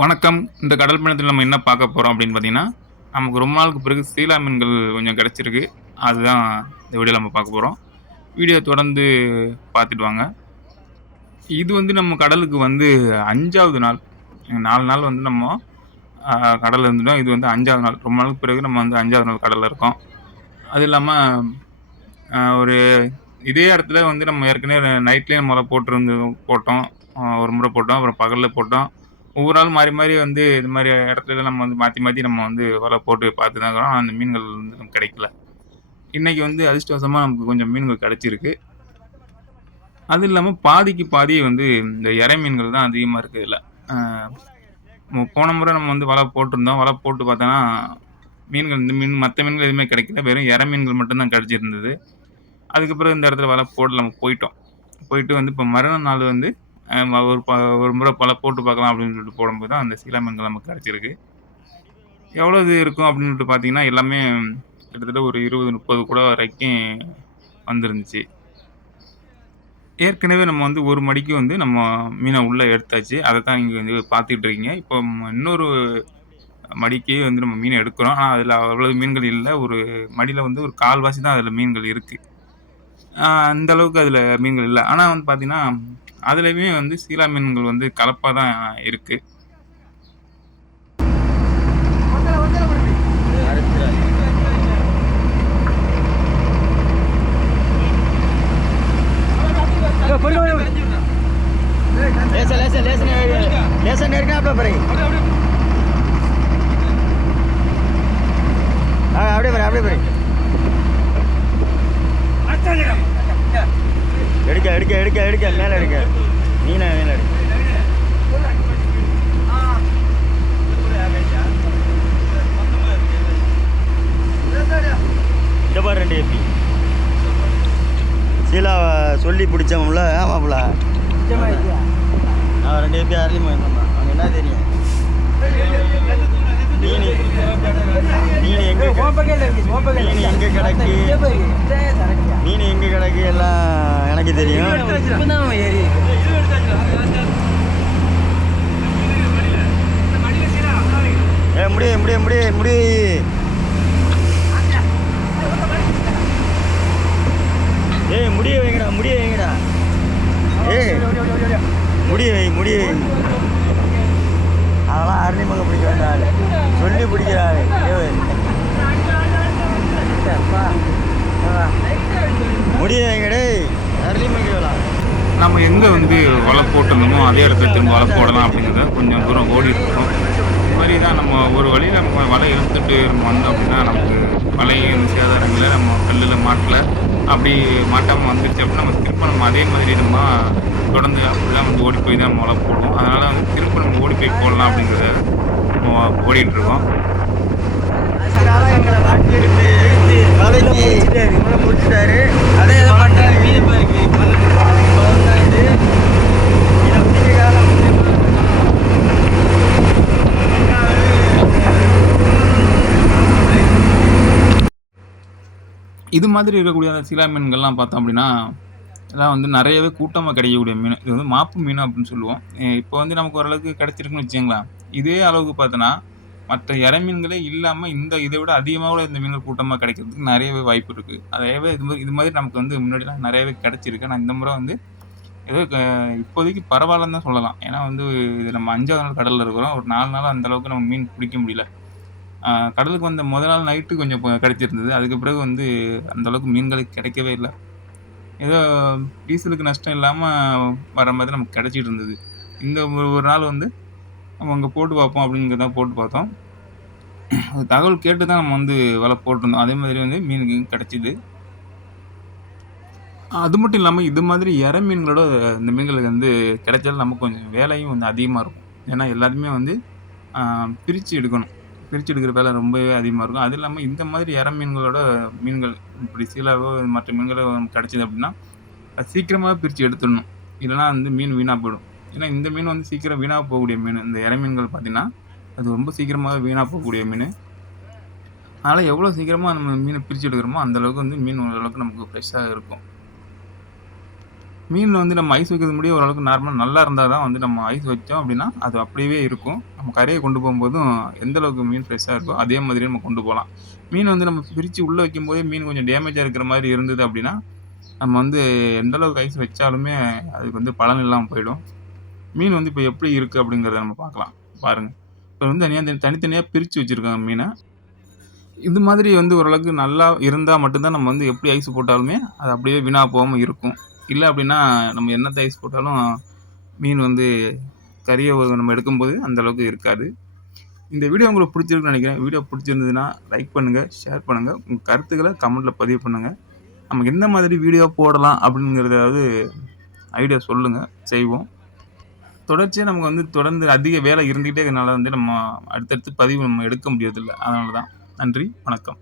வணக்கம். இந்த கடல் பயணத்தில நம்ம என்ன பார்க்க போறோம் அப்படின்னு பார்த்தீங்கன்னா, நமக்கு ரொம்ப நாளுக்கு பிறகு சீலா மீன்கள் கொஞ்சம் கிடைச்சிருக்கு. அதுதான் இந்த வீடியோல நம்ம பார்க்க போறோம். வீடியோ தொடர்ந்து பார்த்துட்டு வாங்க. இது வந்து நம்ம கடலுக்கு வந்து 5வது நாள். 4 நாள் வந்து நம்ம அ கடல்ல இருந்துட்டோம். இது வந்து 5வது நாள். ரொம்ப நாளுக்கு பிறகு நம்ம வந்து 5வது நாள் கடல்ல இருக்கோம். அது இல்லாம ஒரு இதே இடத்துல வந்து நம்ம ஏற்கனவே நைட்லயே நம்ம வலை போட்டோம். ஒரு முறை போட்டோம். அப்புறம் பகல்ல போட்டோம். ஒவ்வொரு நாளும் மாறி, மாறி வந்து இது மாரி இடத்துலலாம் நம்ம வந்து மாத்தி, மாத்தி நம்ம வந்து வலை போட்டு பார்த்து தான் இருக்கிறோம். அந்த மீன்கள் வந்து நமக்கு கிடைக்கல. இன்னைக்கு வந்து அதிர்ஷ்டவசமா நமக்கு கொஞ்சம் மீன்கள் கிடைச்சிருக்கு. அது இல்லாம பாதிக்கு பாதி வந்து இந்த இறை மீன்கள் தான் அதிகமா இருக்கு இதுல. அ போன முறை நம்ம வந்து வலை போட்டிருந்தோம். வலை போட்டு பார்த்தோன்னா, இந்த மீன் மத்த மீன்கள் எதுவுமே கிடைக்கல. வெறும் இறை மீன்கள் மட்டும் தான் கிடைச்சிருந்தது. அதுக்கு பிறகு இந்த இடத்துல வலை போடல நம்ம போயிட்டோம். போயிட்டு வந்து இப்ப மறுநாள் நாள் வந்து அ ஒரு ஒரு முறை வலை போட்டு பார்க்கலாம் அப்படின்னு சொல்லிட்டு போடும்போது தான் அந்த சீலா மீன்கள் நமக்கு கிடைச்சிருக்கு. எவ்வளோ இது இருக்கும் அப்படின்னு சொல்லிட்டு பார்த்தீங்கன்னா, எல்லாமே கிட்டத்தட்ட ஒரு 20, 30 குடா வரைக்கும் வந்துருந்துச்சு. ஏற்கனவே நம்ம வந்து ஒரு மடிக்கு வந்து நம்ம மீன உள்ள எடுத்தாச்சு. அத தான் நீங்க வந்து பார்த்துட்டு இருக்கீங்க. இப்போ இன்னொரு மடிக்கு வந்து நம்ம மீன் எடுக்கிறோம். ஆனா, அதில அவ்வளவு மீன்கள் இல்ல. ஒரு மடியில வந்து ஒரு 1/4வாசி தான் அதில மீன்கள் இருக்கு. அந்த அளவுக்கு அதில மீன்கள் இல்ல. ஆனா வந்து பார்த்தீங்கன்னா, அதிலயுமே வந்து சீலா மீன்கள் வந்து கலப்பா தான் இருக்கு. லேசா லேசா லேசா லேசா நெருங்கினாப்ல பாரு. அப்படியே பாரு அப்படியே பாரு. எடுக்க எடுக்க எடுக்க எடுக்க மேலே எடுக்க. மீனை மேலே எடுக்க. இந்த பாரு 2 எப்பி சீலாவை சொல்லி பிடிச்சோம்ல. ஆமாப்ல நான் 2 எப்பி அரளிமா இருந்தோம்மா. அவங்க என்ன தெரியும் மீன் எங்கே கிடக்கு, மீன் எங்கே கிடக்கு எல்லாம் எனக்கு தெரியும். முடிய முடிய முடிய முடி முடிய வைங்கடா முடிய வைங்கடா. முடிய வை முடிய வை. அதெல்லாம் அரணிமங்க பிடிக்க வேண்டாம், சொல்லி பிடிக்கிறாரு. முடிய வைங்கடே அரளிமங்க. நம்ம எங்க வந்து வலை போட்டிருந்தோமோ, அதே இடத்துல திரும்ப வலை போடலாம் அப்படிங்கிறத கொஞ்சம் தூரம் ஓடிட்டு இருக்கோம். இது மாரி தான் நம்ம ஒரு வழியில நம்ம வலை இழுத்துட்டு நம்ம வந்தோம் அப்படின்னா, நமக்கு வலையும் சேதாரம் இல்ல. நம்ம கல்லுல மாட்டல. அப்படி மாட்டாம வந்துருச்சு அப்படின்னா, நம்ம திரும்ப நம்ம அதே மாதிரி நம்ம தொடர்ந்து அப்படிதான் வந்து ஓடி போய் தான் நம்ம வலை போடுவோம். அதனால வந்து திரும்ப நம்ம ஓடி போய் போடலாம் அப்படிங்கிறத நம்ம ஓடிட்டு இருக்கோம். முடிச்சிட்டாரு. அதே மீன் பாருக்கு இது மாதிரி இருக்கக்கூடிய அந்த சீலா மீன்கள்லாம் பார்த்தோம் அப்படின்னா, இதெல்லாம் வந்து நெறையவே கூட்டமா கிடைக்கக்கூடிய மீன். இது வந்து மாப்பு மீன் அப்படின்னு சொல்லுவோம். இப்போ வந்து நமக்கு ஓரளவுக்கு கிடைச்சிருக்குன்னு வச்சுக்கங்களேன். இதே அளவுக்கு பார்த்தோன்னா, மற்ற இறை மீன்களே இல்லாம இத விட அதிகமா கூட இந்த மீன்கள் கூட்டமா கிடைக்கிறதுக்கு நெறையவே வாய்ப்பு இருக்கு. நெறையவே இது மாதிரி நமக்கு வந்து முன்னாடிலாம் நெறையவே கிடைச்சிருக்கு. ஆனா இந்த முறை வந்து ஏதோ இப்போதைக்கு பரவாயில்லன்னு தான் சொல்லலாம். ஏன்னா வந்து இது நம்ம 5வது நாள் கடல்ல இருக்கிறோம். ஒரு 4 நாளா அந்த அளவுக்கு நம்ம மீன் பிடிக்க முடியல. கடலுக்கு வந்த முதல் நாள் நைட்டு கொஞ்சம் கிடைச்சிருந்தது. அதுக்கு பிறகு வந்து அந்த அளவுக்கு மீன்கள் கிடைக்கவே இல்ல. ஏதோ டீசலுக்கு நஷ்டம் இல்லாம வர மாதிரி நமக்கு கிடைச்சிட்டு இருந்தது. இந்த ஒரு நாள் வந்து நம்ம அங்க போட்டு பார்ப்போம் அப்படிங்கிறத போட்டு பார்த்தோம். தகவல் கேட்டு தான் நம்ம வந்து வலை போட்டிருந்தோம். அதே மாதிரி வந்து மீன் கிடைச்சது. அது மட்டும் இல்லாம இது மாதிரி இறை மீன்களோட இந்த மீன்களுக்கு வந்து கிடைச்சாலும் நமக்கு கொஞ்சம் வேலையும் கொஞ்சம் அதிகமா இருக்கும். ஏன்னா எல்லாத்தையுமே வந்து ஆ பிரிச்சு எடுக்கணும். பிரிச்சு எடுக்கிற வேலை ரொம்பவே அதிகமா இருக்கும். அது இல்லாம இந்த மாதிரி இறை மீன்கள் இப்படி சீலாவோ மற்ற மீன்களோ கிடைச்சது அப்படின்னா, அது சீக்கிரமாவே பிரிச்சு எடுத்துடணும். இல்லன்னா வந்து மீன் வீணா போயிடும். ஏன்னா இந்த மீன் வந்து சீக்கிரம் வீணா போகக்கூடிய மீன். இந்த இறை மீன்கள் பார்த்தீங்கன்னா, அது ரொம்ப சீக்கிரமாவே வீணா போகக்கூடிய மீனு. அதனால எவ்வளோ சீக்கிரமா நம்ம மீன பிரிச்சு எடுக்கிறோமோ, அந்த அளவுக்கு வந்து மீன் ஓரளவுக்கு நமக்கு ஃப்ரெஷ்ஷா இருக்கும். மீன் வந்து நம்ம ஐஸ் வைக்கிறது முடிய ஓரளவுக்கு நார்மலா நல்லா இருந்தா தான் வந்து நம்ம ஐஸ் வச்சோம் அப்படின்னா, அது அப்படியே இருக்கும். நம்ம கரையை கொண்டு போகும்போதும் எந்த அளவுக்கு மீன் ஃப்ரெஷ்ஷாக இருக்கோ, அதே மாதிரி நம்ம கொண்டு போலாம். மீன் வந்து நம்ம பிரிச்சு உள்ள வைக்கும்போதே மீன் கொஞ்சம் டேமேஜா இருக்கிற மாரி இருந்தது அப்படின்னா, நம்ம வந்து எந்த அளவுக்கு ஐஸ் வச்சாலுமே அதுக்கு வந்து பலன் இல்லாம போயிடும். மீன் வந்து இப்ப எப்படி இருக்கு அப்படிங்கிறத நம்ம பார்க்கலாம். பாருங்க. இப்ப வந்து தனித்தனியா பிரிச்சு வச்சிருக்காங்க மீன. இது மாதிரி வந்து ஓரளவுக்கு நல்லா இருந்தா மட்டும் தான் நம்ம வந்து எப்படி ஐஸ் போட்டாலுமே, அது அப்படியே வீணா போகாம இருக்கும். இல்ல அப்படின்னா, நம்ம என்னத்த ஐஸ் போட்டாலும் மீன் வந்து கறிய நம்ம எடுக்கும்போது அந்த அளவுக்கு இருக்காது. இந்த வீடியோ உங்களுக்கு பிடிச்சிருக்குன்னு நினைக்கிறேன். வீடியோ பிடிச்சிருந்ததுன்னா லைக் பண்ணுங்க, ஷேர் பண்ணுங்க. உங்க கருத்துக்கள கமெண்ட்ல பதிவு பண்ணுங்க. நமக்கு எந்த மாதிரி வீடியோ போடலாம் அப்படிங்கிறதாவது ஐடியா சொல்லுங்க, செய்வோம். தொடர்ச்சியா நமக்கு வந்து தொடர்ந்து அதிக வேலை இருந்துகிட்டே இருக்கனால வந்து நம்ம அடுத்தடுத்து பதிவு நம்ம எடுக்க முடியறதில்ல. அதனால தான். நன்றி, வணக்கம்.